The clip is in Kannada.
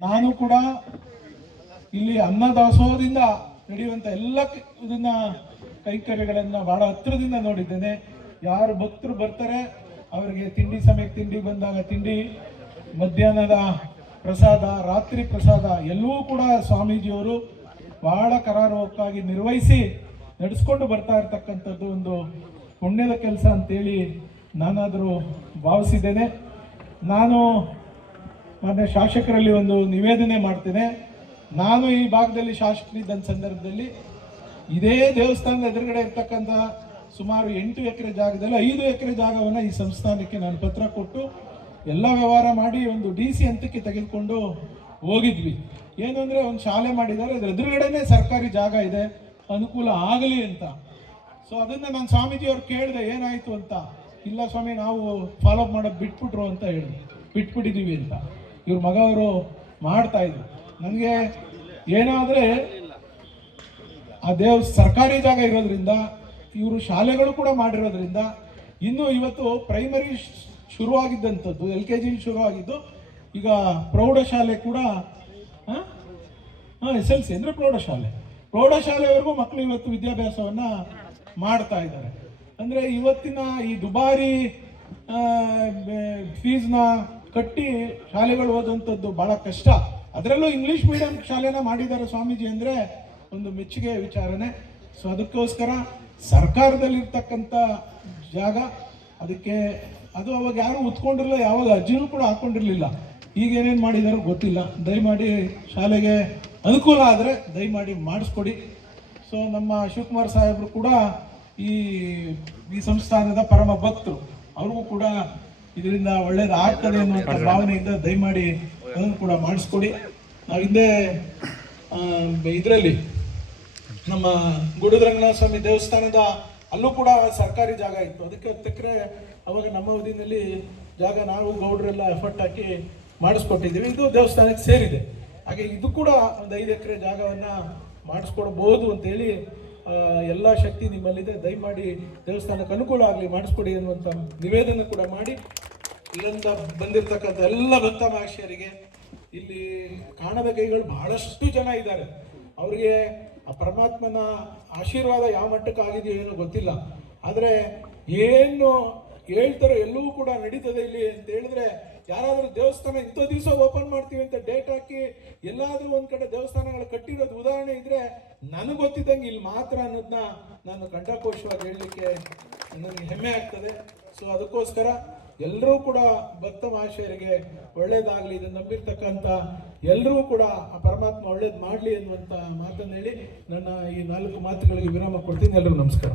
ನಾನು ಕೂಡ ಇಲ್ಲಿ ಅನ್ನದಾಸೋಹದಿಂದ ನಡೆಯುವಂಥ ಎಲ್ಲ ಇದನ್ನ ಕೈಕರ್ಯಗಳನ್ನ ಬಹಳ ಹತ್ತಿರದಿಂದ ನೋಡಿದ್ದೇನೆ. ಯಾರು ಭಕ್ತರು ಬರ್ತಾರೆ ಅವರಿಗೆ ತಿಂಡಿ ಸಮಯಕ್ಕೆ ತಿಂಡಿ ಬಂದಾಗ ತಿಂಡಿ, ಮಧ್ಯಾಹ್ನದ ಪ್ರಸಾದ, ರಾತ್ರಿ ಪ್ರಸಾದ ಎಲ್ಲವೂ ಕೂಡ ಸ್ವಾಮೀಜಿಯವರು ಬಹಳ ಕರಾರುವಕ್ಕಾಗಿ ನಿರ್ವಹಿಸಿ ನಡೆಸ್ಕೊಂಡು ಬರ್ತಾ ಇರ್ತಕ್ಕಂಥದ್ದು ಒಂದು ಪುಣ್ಯದ ಕೆಲಸ ಅಂತೇಳಿ ನಾನಾದರೂ ಭಾವಿಸಿದ್ದೇನೆ. ನಾನು ಮಾನ್ಯ ಶಾಸಕರಲ್ಲಿ ಒಂದು ನಿವೇದನೆ ಮಾಡ್ತೇನೆ. ನಾನು ಈ ಭಾಗದಲ್ಲಿ ಶಾಸಕರಿದ್ದಂಥ ಸಂದರ್ಭದಲ್ಲಿ ಇದೇ ದೇವಸ್ಥಾನದ ಎದುರುಗಡೆ ಇರ್ತಕ್ಕಂಥ ಸುಮಾರು 8 ಎಕರೆ ಜಾಗದಲ್ಲಿ 5 ಎಕರೆ ಜಾಗವನ್ನು ಈ ಸಂಸ್ಥಾನಕ್ಕೆ ನಾನು ಪತ್ರ ಕೊಟ್ಟು ಎಲ್ಲ ವ್ಯವಹಾರ ಮಾಡಿ ಒಂದು DC ಹಂತಕ್ಕೆ ತೆಗೆದುಕೊಂಡು ಹೋಗಿದ್ವಿ. ಏನು ಅಂದರೆ ಒಂದು ಶಾಲೆ ಮಾಡಿದ್ದಾರೆ, ಅದ್ರ ಎದುರುಗಡೆನೇ ಸರ್ಕಾರಿ ಜಾಗ ಇದೆ, ಅನುಕೂಲ ಆಗಲಿ ಅಂತ. ಸೊ ಅದನ್ನು ನಾನು ಸ್ವಾಮೀಜಿಯವ್ರು ಕೇಳಿದೆ ಏನಾಯಿತು ಅಂತ. ಇಲ್ಲ ಸ್ವಾಮಿ, ನಾವು ಫಾಲೋ ಮಾಡೋದು ಬಿಟ್ಬಿಟ್ರು ಅಂತ ಹೇಳಿದ್ರು, ಬಿಟ್ಬಿಟ್ಟಿದ್ದೀವಿ ಅಂತ. ಇವ್ರ ಮಗವರು ಮಾಡ್ತಾ ಇದ್ರು. ನನಗೆ ಏನಾದರೆ ಆ ಸರ್ಕಾರಿ ಜಾಗ ಇರೋದ್ರಿಂದ, ಇವರು ಶಾಲೆಗಳು ಕೂಡ ಮಾಡಿರೋದ್ರಿಂದ, ಇನ್ನು ಇವತ್ತು ಪ್ರೈಮರಿ ಶುರುವಾಗಿದ್ದಂಥದ್ದು LKG ಶುರುವಾಗಿದ್ದು, ಈಗ ಪ್ರೌಢಶಾಲೆ ಕೂಡ SLC ಅಂದರೆ ಪ್ರೌಢಶಾಲೆವರೆಗೂ ಮಕ್ಕಳು ಇವತ್ತು ವಿದ್ಯಾಭ್ಯಾಸವನ್ನು ಮಾಡ್ತಾ ಇದ್ದಾರೆ. ಅಂದರೆ ಇವತ್ತಿನ ಈ ದುಬಾರಿ ಫೀಸ್ನ ಕಟ್ಟಿ ಶಾಲೆಗಳು ಓದುವಂಥದ್ದು ಭಾಳ ಕಷ್ಟ. ಅದರಲ್ಲೂ ಇಂಗ್ಲೀಷ್ ಮೀಡಿಯಂ ಶಾಲೆನ ಮಾಡಿದ್ದಾರೆ ಸ್ವಾಮೀಜಿ ಅಂದರೆ ಒಂದು ಮೆಚ್ಚುಗೆ ವಿಚಾರನೆ. ಸೊ ಅದಕ್ಕೋಸ್ಕರ ಸರ್ಕಾರದಲ್ಲಿರ್ತಕ್ಕಂಥ ಜಾಗ, ಅದಕ್ಕೆ ಅದು ಅವಾಗ ಯಾರು ಉತ್ಕೊಂಡಿರಲಿಲ್ಲ, ಯಾವಾಗ ಅರ್ಜಿನೂ ಕೂಡ ಹಾಕ್ಕೊಂಡಿರಲಿಲ್ಲ. ಈಗ ಏನೇನು ಮಾಡಿದಾರೋ ಗೊತ್ತಿಲ್ಲ. ದಯಮಾಡಿ ಶಾಲೆಗೆ ಅನುಕೂಲ ಆದರೆ ದಯಮಾಡಿ ಮಾಡಿಸ್ಕೊಡಿ. ಸೊ ನಮ್ಮ ಶಿವಕುಮಾರ್ ಸಾಹೇಬರು ಕೂಡ ಈ ಸಂಸ್ಥಾನದ ಪರಮ ಭಕ್ತರು, ಅವ್ರಿಗೂ ಕೂಡ ಇದರಿಂದ ಒಳ್ಳೇದಾಗ್ತದೆ ಅನ್ನುವಂಥ ಭಾವನೆಯಿಂದ ದಯಮಾಡಿ ಅದನ್ನು ಕೂಡ ಮಾಡಿಸ್ಕೊಡಿ. ನಾವು ಹಿಂದೆ ಇದರಲ್ಲಿ ನಮ್ಮ ಗುಡುದರಂಗನಾಥ ಸ್ವಾಮಿ ದೇವಸ್ಥಾನದ ಅಲ್ಲೂ ಕೂಡ ಸರ್ಕಾರಿ ಜಾಗ ಇತ್ತು. ಅದಕ್ಕೆ 10 ಎಕರೆ ಅವಾಗ ನಮ್ಮ ಅವಧಿನಲ್ಲಿ ಜಾಗ ನಾವು ಗೌಡರೆಲ್ಲ ಎಫರ್ಟ್ ಹಾಕಿ ಮಾಡಿಸ್ಕೊಟ್ಟಿದ್ದೀವಿ. ಇದು ದೇವಸ್ಥಾನಕ್ಕೆ ಸೇರಿದೆ. ಹಾಗೆ ಇದು ಕೂಡ ಒಂದು 5 ಎಕರೆ ಜಾಗವನ್ನು ಮಾಡಿಸ್ಕೊಡ್ಬೋದು ಅಂತೇಳಿ ಎಲ್ಲ ಶಕ್ತಿ ನಿಮ್ಮಲ್ಲಿದೆ. ದಯಮಾಡಿ ದೇವಸ್ಥಾನಕ್ಕೆ ಅನುಕೂಲ ಆಗಲಿ, ಮಾಡಿಸ್ಕೊಡಿ ಅನ್ನುವಂಥ ನಿವೇದನೆ ಕೂಡ ಮಾಡಿ ಇಲ್ಲಿಂದ ಬಂದಿರತಕ್ಕಂಥ ಎಲ್ಲ ಭಕ್ತ ಮಹಾಶಯರಿಗೆ, ಇಲ್ಲಿ ಕಾಣದ ಕೈಗಳು ಬಹಳಷ್ಟು ಜನ ಇದ್ದಾರೆ. ಅವರಿಗೆ ಆ ಪರಮಾತ್ಮನ ಆಶೀರ್ವಾದ ಯಾವ ಮಟ್ಟಕ್ಕೆ ಆಗಿದೆಯೋ ಏನೋ ಗೊತ್ತಿಲ್ಲ. ಆದರೆ ಏನು ಹೇಳ್ತಾರೋ ಎಲ್ಲವೂ ಕೂಡ ನಡೀತದೆ ಇಲ್ಲಿ ಅಂತ ಹೇಳಿದ್ರೆ, ಯಾರಾದರೂ ದೇವಸ್ಥಾನ ಇಂಥ ದಿವಸ ಓಪನ್ ಮಾಡ್ತೀವಿ ಅಂತ ಡೇಟ್ ಹಾಕಿ ಎಲ್ಲಾದರೂ ಒಂದು ಕಡೆ ದೇವಸ್ಥಾನಗಳು ಕಟ್ಟಿರೋದು ಉದಾಹರಣೆ ಇದ್ರೆ ನನಗೆ ಗೊತ್ತಿದ್ದಂಗೆ ಇಲ್ಲಿ ಮಾತ್ರ ಅನ್ನೋದನ್ನ ನಾನು ಕಂಠಕೋಶವಾಗಿ ಹೇಳಲಿಕ್ಕೆ ನನಗೆ ಹೆಮ್ಮೆ ಆಗ್ತದೆ. ಸೊ ಅದಕ್ಕೋಸ್ಕರ ಎಲ್ಲರೂ ಕೂಡ ಭಕ್ತ ಮಹಾಶಯರಿಗೆ ಒಳ್ಳೇದಾಗಲಿ, ಇದನ್ನು ನಂಬಿರ್ತಕ್ಕಂಥ ಎಲ್ಲರೂ ಕೂಡ ಆ ಪರಮಾತ್ಮ ಒಳ್ಳೇದು ಮಾಡಲಿ ಅನ್ನುವಂಥ ಮಾತನ್ನು ಹೇಳಿ ನನ್ನ ಈ 4 ಮಾತುಗಳಿಗೆ ವಿರಾಮ ಕೊಡ್ತೀನಿ. ಎಲ್ಲರೂ ನಮಸ್ಕಾರ.